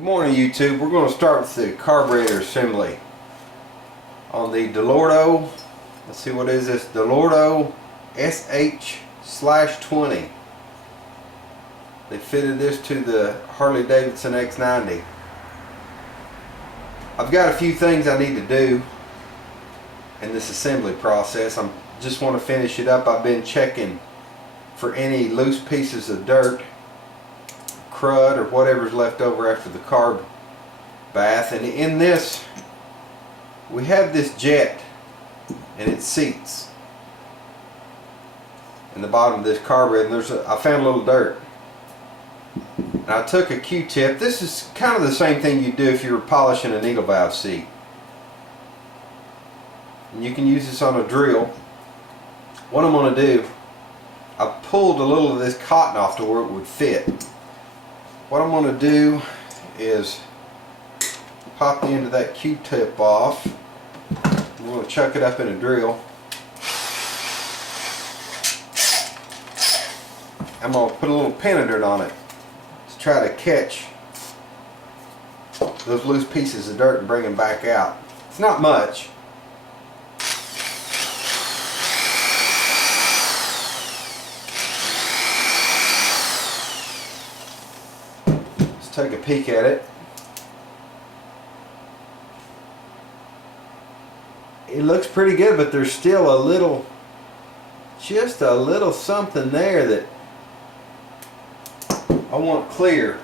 Good morning, YouTube. We're going to start with the carburetor assembly on the Dellorto. Let's see, what is this? Dellorto SH2. They fitted this to the Harley Davidson X90. I've got a few things I need to do in this assembly process. I just want to finish it up. I've been checking for any loose pieces of dirt, crud, or whatever's left over after the carb bath. And in this, we have this jet and its seats in the bottom of this carburetor, and I found a little dirt. And I took a Q-tip. This is kind of the same thing you do if you were polishing a needle valve seat. And you can use this on a drill. What I'm going to do, I pulled a little of this cotton off to where it would fit. What I'm going to do is pop the end of that Q-tip off. I'm going to chuck it up in a drill. I'm going to put a little penetrator on it to try to catch those loose pieces of dirt and bring them back out. It's not much. Take a peek at it. It looks pretty good, but there's still a little, just a little something there that I want clear.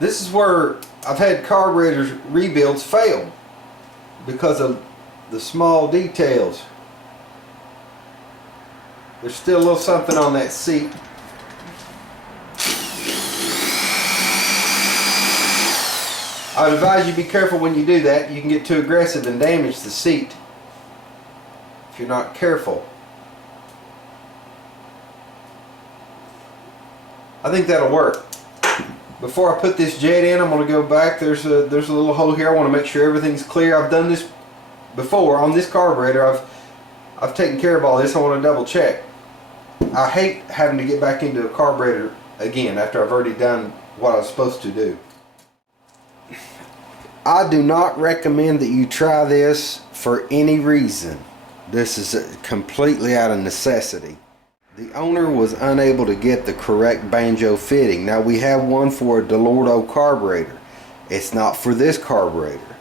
This is where I've had carburetor rebuilds fail because of the small details. There's still a little something on that seat. I would advise you be careful when you do that. You can get too aggressive and damage the seat if you're not careful. I think that'll work. Before I put this jet in, I'm going to go back. There's a little hole here. I want to make sure everything's clear. I've done this before on this carburetor. I've taken care of all this. I want to double check. I hate having to get back into a carburetor again after I've already done what I was supposed to do. I do not recommend that you try this for any reason. This is completely out of necessity. The owner was unable to get the correct banjo fitting. Now we have one for a Dellorto carburetor. It's not for this carburetor.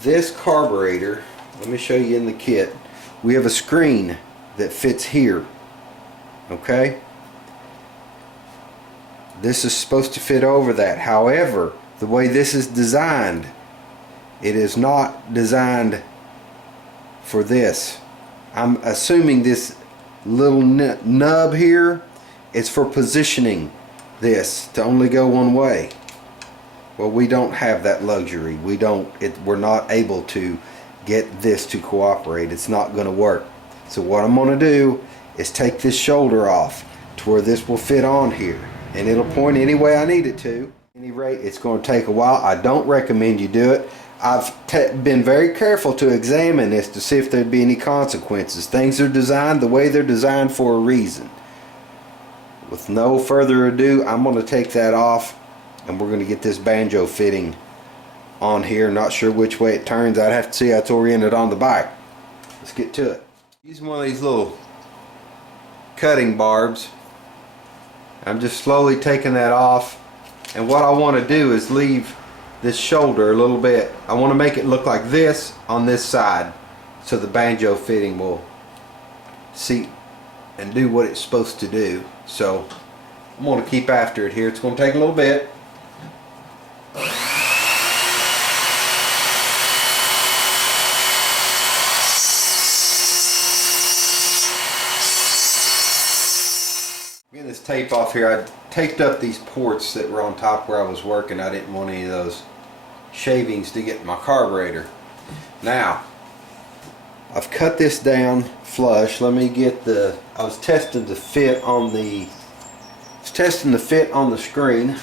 This carburetor, let me show you in the kit. We have a screen that fits here. Okay? This is supposed to fit over that. However, the way this is designed, it is not designed for this. I'm assuming this little nub here is for positioning this to only go one way. Well, we don't have that luxury. We're not able to get this to cooperate. It's not going to work. So what I'm going to do is take this shoulder off to where this will fit on here, and it'll point any way I need it to. At any rate, it's going to take a while. I don't recommend you do it. I've been very careful to examine this to see if there'd be any consequences. Things are designed the way they're designed for a reason. With no further ado, I'm going to take that off, and we're going to get this banjo fitting on here. Not sure which way it turns. I'd have to see how it's oriented on the bike. Let's get to it. Using one of these little cutting barbs, I'm just slowly taking that off, and what I want to do is leave this shoulder a little bit. I want to make it look like this on this side so the banjo fitting will seat and do what it's supposed to do. So I'm going to keep after it here. It's going to take a little bit. Getting this tape off here, I taped up these ports that were on top where I was working. I didn't want any of those shavings to get in my carburetor. Now, I've cut this down flush. Let me get I was testing the fit on the screen.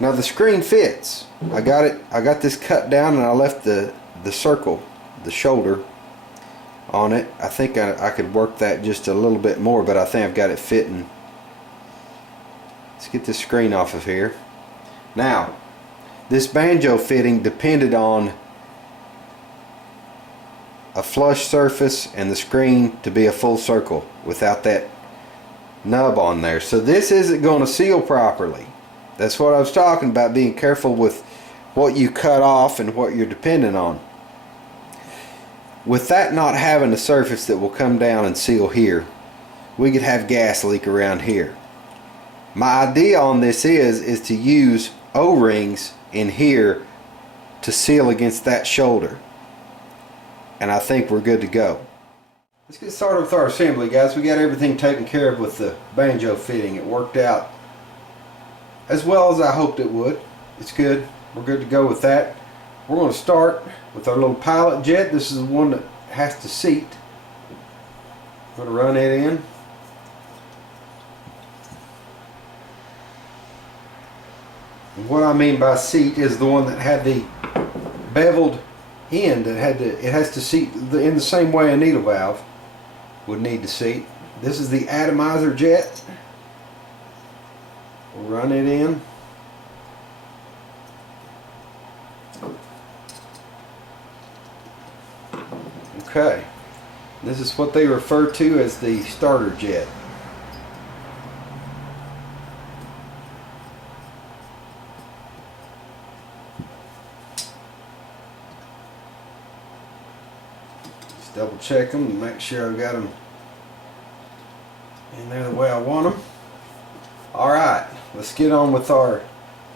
Now the screen fits. I got this cut down, and I left the circle, the shoulder, on it. I think I could work that just a little bit more, but I think I've got it fitting. Let's get this screen off of here. Now, this banjo fitting depended on a flush surface and the screen to be a full circle without that nub on there. So this isn't going to seal properly. That's what I was talking about, being careful with what you cut off and what you're dependent on. With that not having a surface that will come down and seal here, we could have gas leak around here. My idea on this is to use O-rings in here to seal against that shoulder, and I think we're good to go. Let's get started with our assembly, guys. We got everything taken care of with the banjo fitting. It worked out as well as I hoped it would. It's good. We're good to go with that. We're going to start with our little pilot jet. This is the one that has to seat. I'm going to run it in. And what I mean by seat is the one that had the beveled end. It has to seat in the same way a needle valve would need to seat. This is the atomizer jet. We'll run it in. Okay, this is what they refer to as the starter jet. Just double check them and make sure I've got them in there the way I want them. Alright, let's get on with our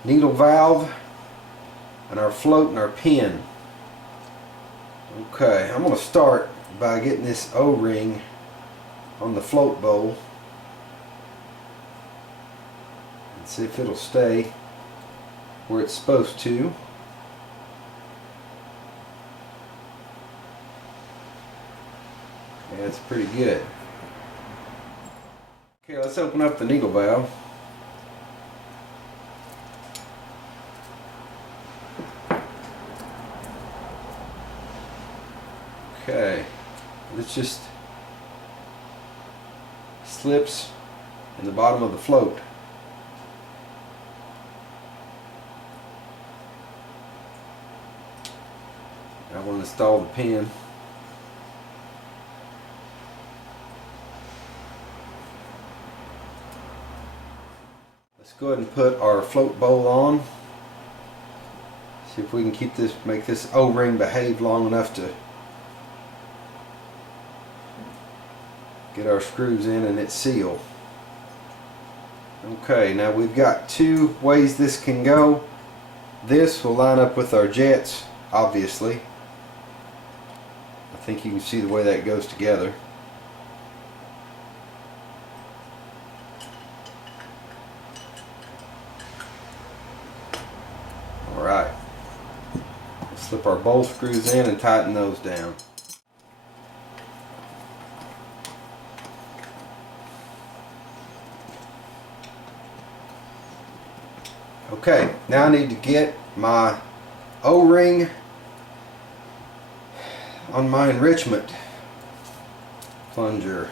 needle valve and our float and our pin. Okay, I'm going to start by getting this O-ring on the float bowl and see if it'll stay where it's supposed to. Yeah, it's pretty good. Okay, let's open up the needle valve. Okay, this just slips in the bottom of the float. I want to install the pin. Let's go ahead and put our float bowl on. See if we can make this O-ring behave long enough to get our screws in and it's sealed. Okay, now we've got two ways this can go. This will line up with our jets, obviously. I think you can see the way that goes together. Alright, we'll slip our bowl screws in and tighten those down. Okay, now I need to get my O-ring on my enrichment plunger.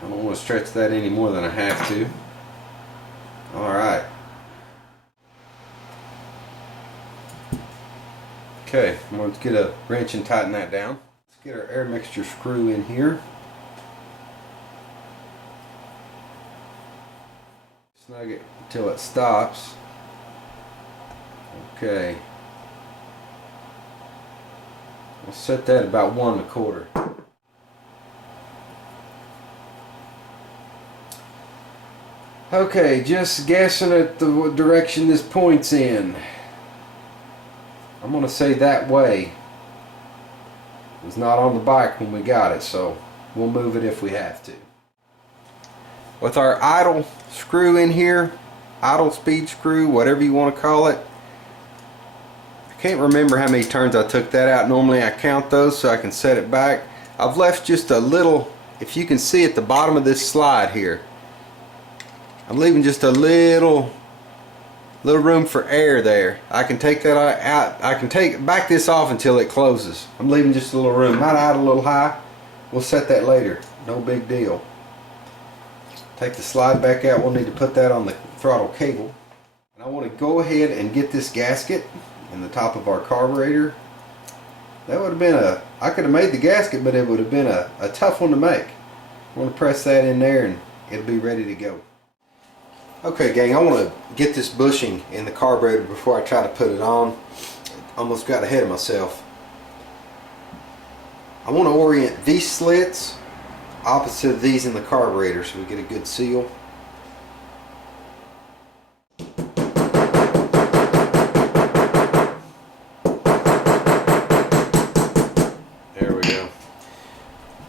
I don't want to stretch that any more than I have to. Alright. Okay, I'm going to get a wrench and tighten that down. Let's get our air mixture screw in here. Snug it until it stops. Okay. We'll set that about 1 1/4. Okay, just guessing at the direction this points in. I'm going to say that way. It was not on the bike when we got it, so we'll move it if we have to. With our idle screw in here, idle speed screw, whatever you want to call it. I can't remember how many turns I took that out. Normally I count those so I can set it back. I've left just a little, if you can see at the bottom of this slide here, I'm leaving just a little room for air there. I can take that out. I can back this off until it closes. I'm leaving just a little room. Might out a little high. We'll set that later. No big deal. Take the slide back out. We'll need to put that on the throttle cable. And I want to go ahead and get this gasket in the top of our carburetor. That would have been I could have made the gasket, but it would have been a tough one to make. I want to press that in there and it'll be ready to go. Okay gang, I want to get this bushing in the carburetor before I try to put it on. Almost got ahead of myself. I want to orient these slits opposite of these in the carburetor so we get a good seal. There we go.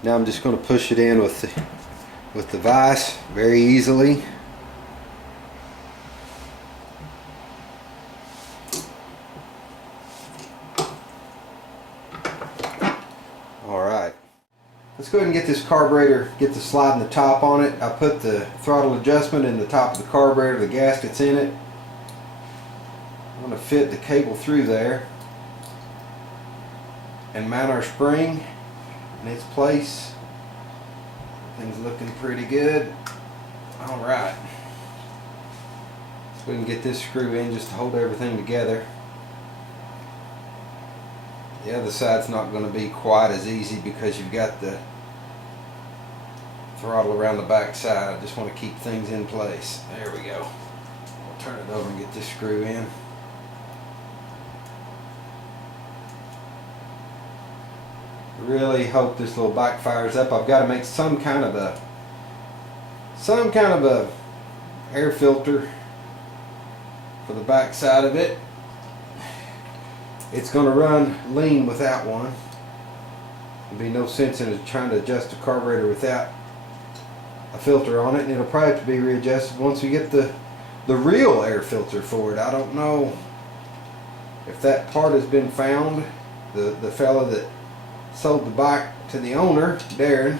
Now I'm just going to push it in with the vise very easily. Let's go ahead and get this carburetor, get the slide in the top on it. I put the throttle adjustment in the top of the carburetor, the gasket's in it. I'm going to fit the cable through there and mount our spring in its place. Things looking pretty good. Alright. Let's go ahead and get this screw in just to hold everything together. The other side's not going to be quite as easy because you've got the throttle around the back side. I just want to keep things in place. There we go. I'll turn it over and get this screw in. Really hope this little backfires up. I've got to make some kind of a air filter for the back side of it. It's going to run lean without one. There'll be no sense in trying to adjust the carburetor without a filter on it, and it'll probably have to be readjusted once we get the real air filter for it. I don't know if that part has been found. The fella that sold the bike to the owner, Darren,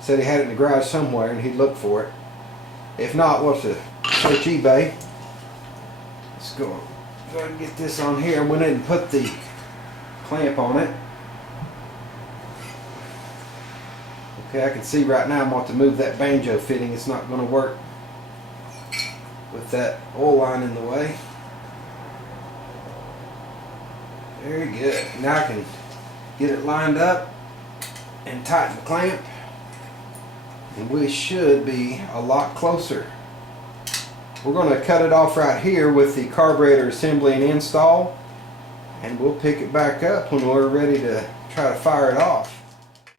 said he had it in the garage somewhere and he'd look for it. If not, we'll have to search eBay. Let's go ahead and get this on here. I went ahead and put the clamp on it. Okay, I can see right now I want to move that banjo fitting. It's not going to work with that oil line in the way. Very good. Now I can get it lined up and tighten the clamp, and we should be a lot closer. We're going to cut it off right here with the carburetor assembly and install, and we'll pick it back up when we're ready to try to fire it off.